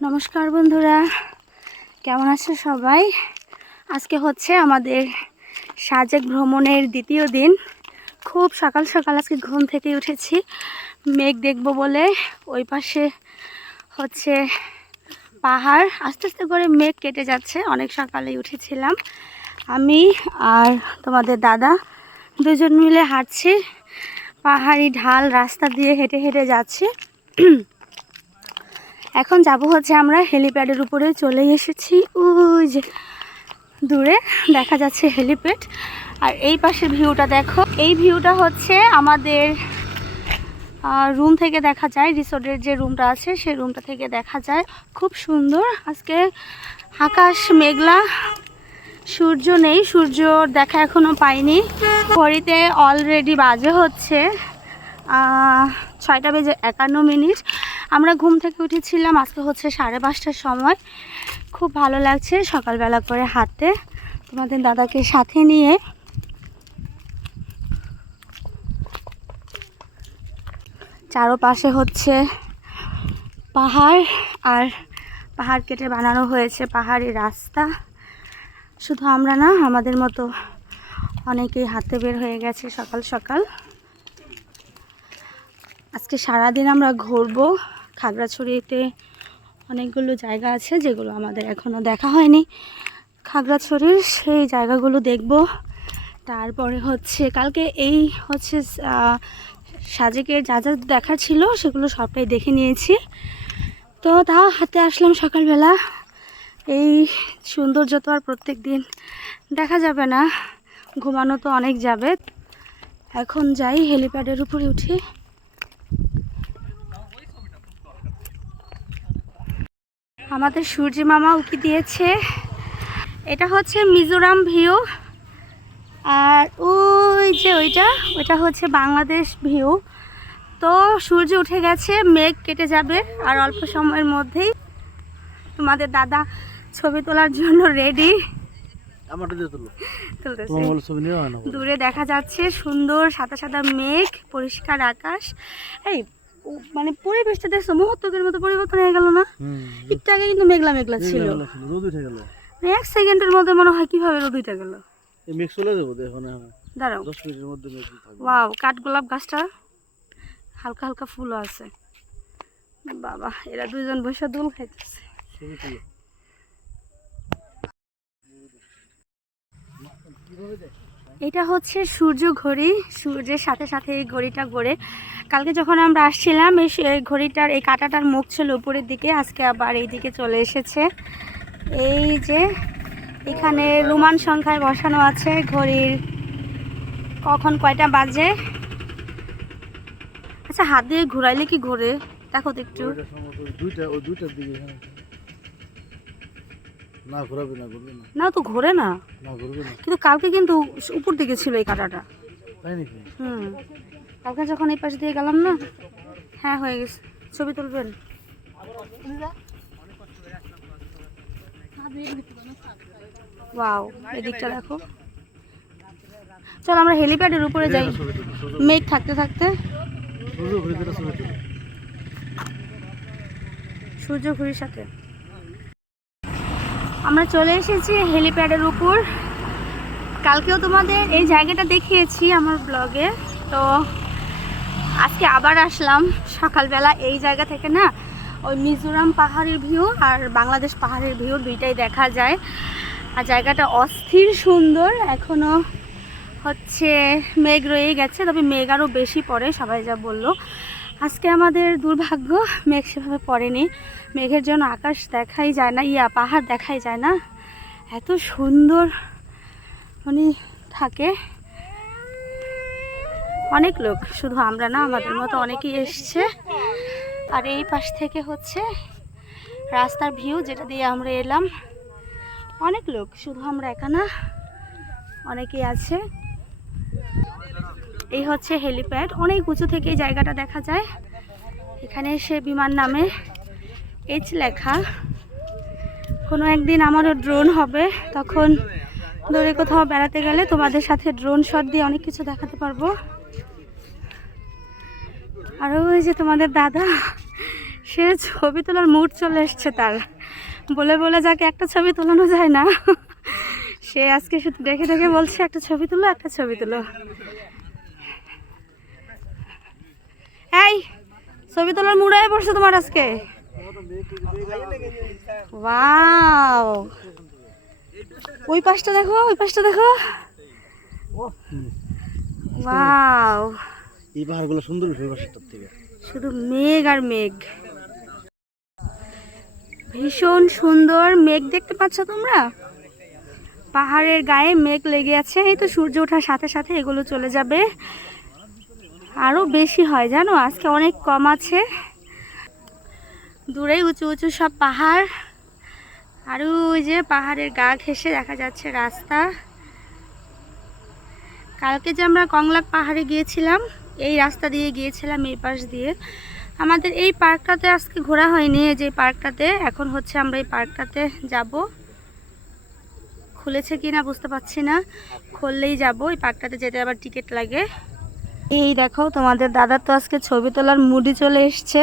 নমস্কার বন্ধুরা। কেমন আছে সবাই? আজকে হচ্ছে আমাদের সাজেক ভ্রমণের দ্বিতীয় দিন। খুব সকাল সকাল আজকে ঘুম থেকে উঠেছি। মেঘ দেখব বলে ওই পাশে হচ্ছে পাহাড়। আস্তে আস্তে করে মেঘ কেটে যাচ্ছে, অনেক সকালে উঠেছিলাম। আমি আর তোমাদের দাদা দুজন মিলে হাঁটছি। পাহাড়ি ঢাল রাস্তা দিয়ে হেঁটে হেঁটে যাচ্ছি। এখন যাব হচ্ছে আমরা হেলিপ্যাডের উপরে চলে এসেছি। ওই যে দূরে দেখা যাচ্ছে হেলিপ্যাড আর এই পাশের ভিউটা দেখো। এই ভিউটা হচ্ছে আমাদের রুম থেকে দেখা যায়। রিসোর্টের যে রুমটা আছে, সেই রুমটা থেকে দেখা যায়। খুব সুন্দর। আজকে আকাশ মেঘলা, সূর্য নেই। সূর্য দেখা এখনও পাইনি। ঘড়িতে অলরেডি বাজে হচ্ছে ছয়টা বেজে একান্ন মিনিট। আমরা ঘুম থেকে উঠেছিলাম আজকে হচ্ছে সাড়ে পাঁচটার সময়। খুব ভালো লাগছে সকালবেলা করে হাঁটতে। তোমাদের দাদাকে সাথে নিয়ে চারোপাশে হচ্ছে পাহাড় আর পাহাড় কেটে বানানো হয়েছে পাহাড়ি রাস্তা। শুধু আমরা না, আমাদের মতো অনেকেই হাতে বের হয়ে গেছে সকাল সকাল। আজকে সারাদিন আমরা ঘুরবো। খাগড়াছড়িতে অনেকগুলো জায়গা আছে যেগুলো আমাদের এখনও দেখা হয়নি। খাগড়াছড়ির সেই জায়গাগুলো দেখব। তারপরে হচ্ছে কালকে এই হচ্ছে আহ, সাজেকের যা যা দেখার ছিল সেগুলো সবটাই দেখে নিয়েছি। তো তাও হাতে আসলাম সকালবেলা। এই সৌন্দর্য তো আর প্রত্যেক দিন দেখা যাবে না ঘুমানো তো অনেক যাবে। এখন যাই হেলিপ্যাডের উপরে উঠি। আমাদের সূর্যি মামা উকি দিয়েছে? এটা হচ্ছে মিজোরাম ভিউ। আর ওই যে ওইটা ওইটা হচ্ছে বাংলাদেশ ভিউ। তো সূর্য উঠে গেছে মেঘ কেটে যাবে আর অল্প সময়ের মধ্যেই তোমাদের দাদা ছবি তোলার জন্য রেডি। দূরে দেখা যাচ্ছে সুন্দর সাদা সাদা মেঘ পরিষ্কার আকাশ। এই মানে পরিবেশটা দেখছ মুহূর্তের মতো পরিবর্তন হয়ে গেল না? একটু আগে কিন্তু মেঘলা মেঘলা ছিল। রোদ উঠে গেল। মানে এক সেকেন্ডের মধ্যে মনে হয় কীভাবে রোদিটা গেল। এই মেঘ চলে যাব এখন এখন দাঁড়াও। দশ মিনিটের মধ্যে মেঘ থাকবে। ওয়াও কাঠগোলাপ গাছটা হালকা হালকা ফুলও আছে। বাবা এরা দুজন বসে দুল খাইতেছে। ছবি তুলো। এটা হচ্ছে সূর্য ঘড়ি। সূর্যের সাথে সাথে এই ঘড়িটা ঘোরে। কালকে যখন আমরা আসছিলাম, এই ঘড়িটার, এই কাঁটাটার মুখ ছিল উপরের দিকে। আজকে আবার এই দিকে চলে এসেছে। এই যে এখানে রোমান সংখ্যায় বসানো আছে ঘড়ির কখন কয়টা বাজে। আচ্ছা হাত দিয়ে ঘুরাইলে কি ঘোরে? দেখো তো একটু। দুইটা দুইটার দিকে না ঘোরাবে না ঘুরবে না। না তো ঘোরে না। না ঘুরবে না। কিন্তু কালকে কিন্তু উপর দিকে ছিল এই কাঁটাটা। তাই নাকি? হুম। কালকে যখন এই পাশ দিয়ে গেলাম না হ্যাঁ হয়ে গেছে। ছবি তুলবেন? ওয়াও এদিকটা দেখো। চল আমরা হেলিপ্যাডের উপরে যাই। মেঘ থাকতে থাকতে। সূর্য ঘুরির সাথে। আমরা চলে এসেছি হেলিপ্যাডের উপর। কালকেও তোমাদের এই জায়গাটা দেখিয়েছি আমার ব্লগে। তো আজকে আবার আসলাম। সকালবেলা এই জায়গা থেকে না, ওই মিজোরাম পাহাড়ের ভিউ আর বাংলাদেশ পাহাড়ের ভিউ দুইটাই দেখা যায়। আর জায়গাটা অস্থির সুন্দর। এখনও হচ্ছে মেঘ রয়ে গেছে, তবে মেঘ আরও বেশি পড়ে, সবাই যা বলল। আজকে আমাদের দুর্ভাগ্য, মেঘ সেভাবে পড়েনি। মেঘের জন্য আকাশ দেখাই যায় না, ইয়া পাহাড় দেখাই যায় না। এত সুন্দর মানে থাকে। অনেক লোক, শুধু আমরা না, আমাদের মতো অনেকেই এসছে। আর এই পাশ থেকে হচ্ছে রাস্তার ভিউ যেটা দিয়ে আমরা এলাম। অনেক লোক, শুধু আমরা একা না, অনেকেই আছে। এই হচ্ছে হেলিপ্যাড। অনেক উঁচু থেকে জায়গাটা দেখা যায়। এখানে এসে বিমান নামে। এইচ লেখা। কোনো একদিন আমারও ড্রোন হবে। তখন দূরে কোথাও বেড়াতে গেলে তোমাদের সাথে ড্রোন শট দিয়ে অনেক কিছু দেখাতে পারব। আর ওই যে তোমাদের দাদা, সে ছবি তোলার মুড চলে এসছে তার। বলে বলে যাকে একটা ছবি তোলানো যায় না। সে আজকে শুধু দেখে দেখে বলছে, একটা ছবি তুলো, একটা ছবি তুলো এই ছবি তোলার মুড হয়ে পড়ছে তোমার আজকে? ওয়াও ওই পাশটা দেখো ওই পাশটা দেখো। ওয়াও এই পাহাড়গুলো সুন্দর পাশেরটার থেকে। শুধু মেঘ আর মেঘ। ভীষণ সুন্দর মেঘ দেখতে পাচ্ছ তোমরা? পাহাড়ের গায়ে মেঘ লেগে আছে এই তো সূর্য ওঠার সাথে সাথে এগুলো চলে যাবে। আরও বেশি হয়, জানো? আজকে অনেক কম আছে। দূরে উঁচু উঁচু সব পাহাড়। আর ওই যে পাহাড়ের গা ঘেঁষে দেখা যাচ্ছে রাস্তা। কালকে যে আমরা কংলাক পাহাড়ে গিয়েছিলাম, এই রাস্তা দিয়ে গিয়েছিলাম এই পাশ দিয়ে। আমাদের এই পার্কটাতে আজকে ঘোরা হয়নি যে পার্কটাতে। এখন হচ্ছে আমরা এই পার্কটাতে যাব। খুলেছে কি না বুঝতে পারছি না। খুললেই যাব এই পার্কটাতে যেতে আবার টিকিট লাগে। এই দেখো, তোমাদের দাদার তো আজকে ছবি তোলার মুডি চলে এসছে।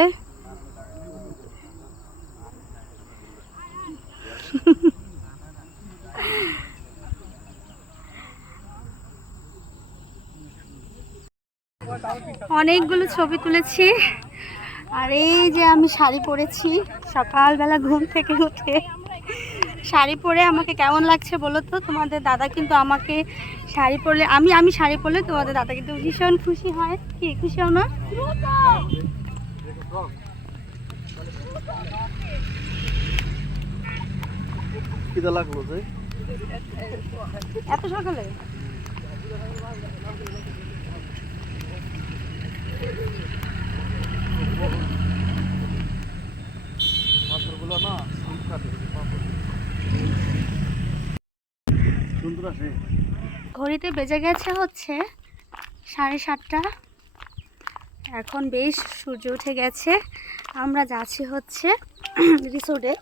অনেকগুলো ছবি তুলেছি। আর এই যে আমি শাড়ি পরেছি, সকালবেলা ঘুম থেকে উঠে। শাড়ি পরে আমাকে কেমন লাগছে বলো তো? তোমাদের দাদা কিন্তু আমাকে শাড়ি পরলে আমি আমি শাড়ি পরলে তোমাদের দাদা কিন্তু ভীষণ খুশি হয়। কি খুশি হও না? লাগল যে। এত সকালে? পাথরগুলো না কাটে ঘড়িতে বেজে গেছে হচ্ছে সাড়ে সাতটা। এখন বেশ সূর্য উঠে গেছে। আমরা যাচ্ছি হচ্ছে রিসোর্টে।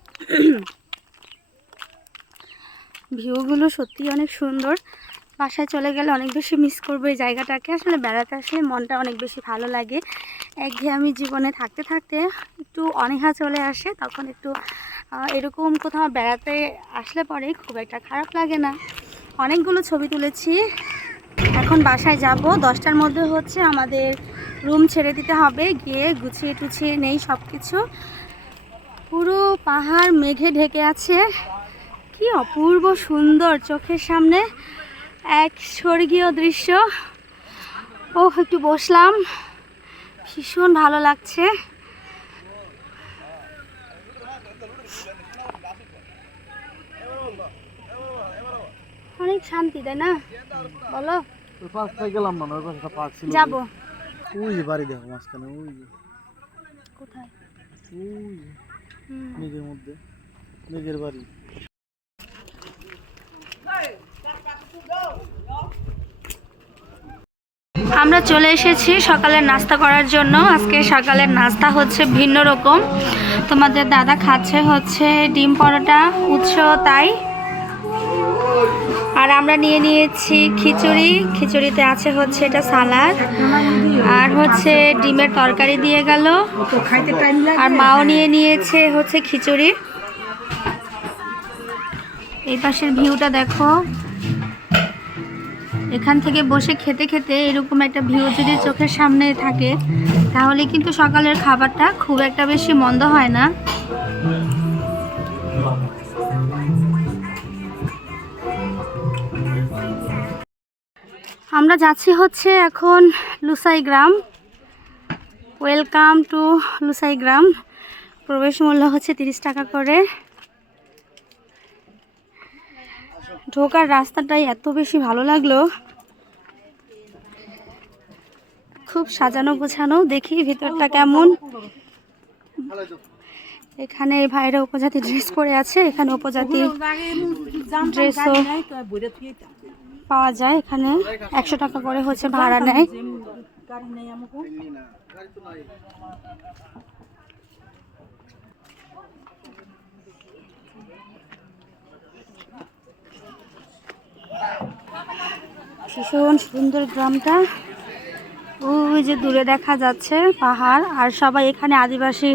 ভিউগুলো সত্যি অনেক সুন্দর। বাসায় চলে গেলে অনেক বেশি মিস করব এই জায়গাটাকে। আসলে বেড়াতে আসলে মনটা অনেক বেশি ভালো লাগে। একঘেয়ে আমি জীবনে থাকতে থাকতে একটু অনীহা চলে আসে, তখন একটু এরকম কোথাও বেড়াতে আসলে পরে খুব একটা খারাপ লাগে না। অনেকগুলো ছবি তুলেছি। এখন বাসায় যাব। দশটার মধ্যে হচ্ছে আমাদের রুম ছেড়ে দিতে হবে। গিয়ে গুছিয়ে টুছিয়ে নেই সব কিছু পুরো পাহাড় মেঘে ঢেকে আছে। কি অপূর্ব সুন্দর চোখের সামনে এক স্বর্গীয় দৃশ্য। ও একটু বসলাম। ভীষণ ভালো লাগছে। অনেক শান্তি তাই না? বলো। ওই পাশটায় গেলাম না ওই পাশে পার্ক ছিল। যাব। ওই যে বাড়ি দেখো মাঝখানে ওই যে। কোথায়? ওই মেঘের মধ্যে মেঘের বাড়ি। আমরা চলে এসেছি সকালের নাস্তা করার জন্য। আজকে সকালের নাস্তা হচ্ছে ভিন্ন রকম। তোমাদের দাদা খাচ্ছে হচ্ছে ডিম পরোটা উৎস তাই। আর আমরা নিয়ে নিয়েছি খিচুড়ি। খিচুড়িতে আছে হচ্ছে এটা সালাদ। আর হচ্ছে ডিমের তরকারি দিয়ে গেল। আর মাও নিয়ে নিয়েছে হচ্ছে খিচুড়ি। এই পাশের ভিউটা দেখো। এখান থেকে বসে খেতে খেতে এরকম একটা ভিউ যদি চোখের সামনে থাকে, তাহলে কিন্তু সকালের খাবারটা খুব একটা বেশি মন্দ হয় না। আমরা যাচ্ছি হচ্ছে এখন লুসাই গ্রাম। Welcome to Lusai Gram. প্রবেশ মূল্য হচ্ছে তিরিশ টাকা করে। ঢোকার রাস্তাটাই এত বেশি ভালো লাগল। খুব সাজানো গোছানো। দেখি ভিতরটা কেমন। এখানে ভাইরা উপজাতি ড্রেস পরে আছে। এখানে উপজাতি ড্রেসও পাওয়া যায় এখানে। একশো টাকা করে হচ্ছে ভাড়া নেয়। ভীষণ সুন্দর গ্রামটা। ওই যে দূরে দেখা যাচ্ছে পাহাড়, আর সবাই এখানে আদিবাসী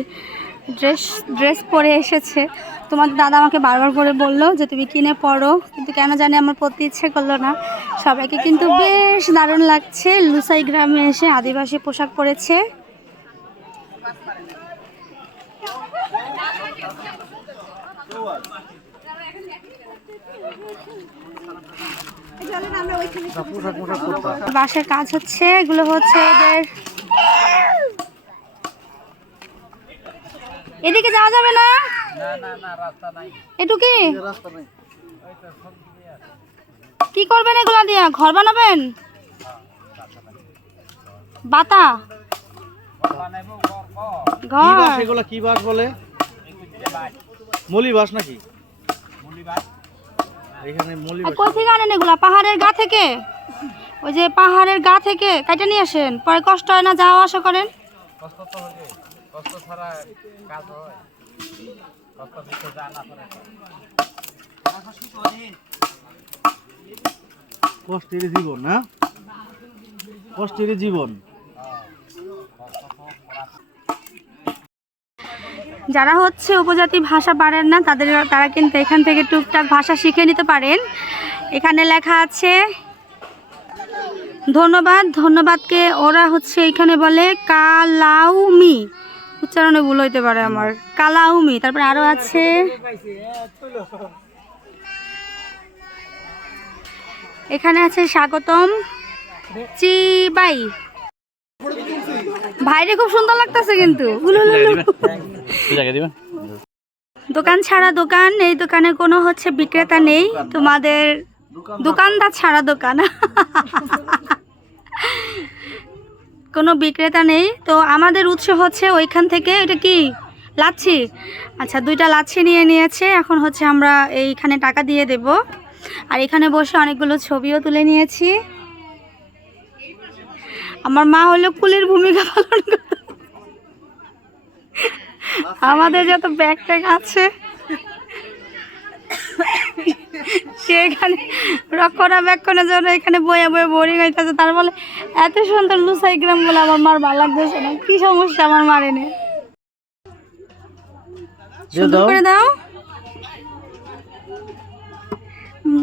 ড্রেস ড্রেস পরে এসেছে। তোমার দাদা আমাকে বারবার করে বলল যে তুমি কিনে পড়ো, কিন্তু কেন জানি আমার পড়তে ইচ্ছে করল না। সবাইকে কিন্তু বেশ দারুণ লাগছে। লুসাই গ্রামে এসে আদিবাসী পোশাক পরেছে। বাসের কাজ হচ্ছে, এগুলো হচ্ছে এদের। এদিকে যাওয়া যাবে না। এটু কি? কি করবেন এগুলা দিয়ে? ঘর বানাবেন? বাতা? কি বাস ঘর এগুলা কি বাস বলে? মলি বাস নাকি? এখানে মলি বাস। কই আনেন এগুলা? পাহাড়ের গা থেকে? ওই যে পাহাড়ের গা থেকে কাইটা নিয়ে আসেন। পরে কষ্ট হয় না যাওয়া আসা করেন? কষ্টের জীবন, না? কষ্টের জীবন। যারা হচ্ছে উপজাতি ভাষা পারেন না, তাদের তারা কিন্তু এখান থেকে টুকটাক ভাষা শিখে নিতে পারেন। এখানে লেখা আছে, ধন্যবাদ, ধন্যবাদকে ওরা হচ্ছে এখানে বলে কালাউমি। উচ্চারণে ভুল হইতে পারে আমার। কালাউমি তারপরে আরও আছে। এখানে আছে স্বাগতম। চিবাই। ভাইরে, খুব সুন্দর লাগতেছে কিন্তু। দোকান ছাড়া দোকান, এই দোকানে কোনো হচ্ছে বিক্রেতা নেই। তোমাদের দোকানদার ছাড়া দোকান। কোনো বিক্রেতা নেই। তো আমাদের উৎস হচ্ছে ওইখান থেকে এটা কি? লাচ্ছি। আচ্ছা দুইটা লাচ্ছি নিয়ে নিয়েছে। এখন হচ্ছে আমরা এইখানে টাকা দিয়ে দেব। আর এখানে বসে অনেকগুলো ছবিও তুলে নিয়েছি। আমার মা হলো কুলির ভূমিকা পালন করে। আমাদের যত ব্যাগ ট্যাগ আছে। সে এখানে রক্ষণাবেক্ষণের জন্য এখানে বয়ে বয়ে বোরিং হইতেছে তার বলে এত সুন্দর লুসাই গ্রাম বলে আমার মার ভালো লাগতেছে না। কি সমস্যা আমার মার এনে সুন্দর করে দাও।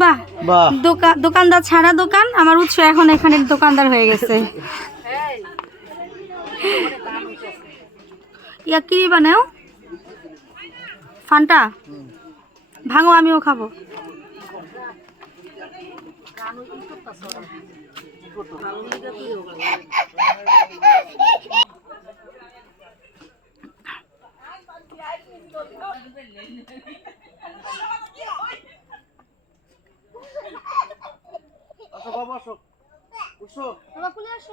বাহ বাহ। দোকান দোকানদার ছাড়া দোকান আমার উৎস এখন এখানে দোকানদার হয়ে গেছে। ইয়া কি বানাও? ফান্টা? ভাঙো আমিও খাব। আচ্ছা বাবা আসো। উঠছো? বাবা কুলে আসো।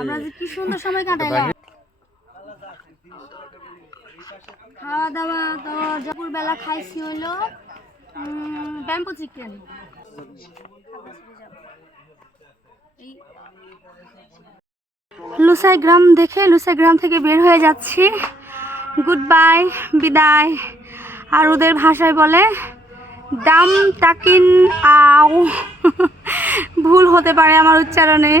আমরা যে কি সুন্দর সময় কাটাইলাম। খাওয়া দাওয়া তো দুপুর বেলা খাইছি হইল ব্যাম্পো চিকেন। লুসাই গ্রাম দেখে লুসাই গ্রাম থেকে বের হয়ে যাচ্ছি। গুড বাই বিদায়। আর ওদের ভাষায় বলে ডাম টাকিন আও। ভুল হতে পারে আমার উচ্চারণে।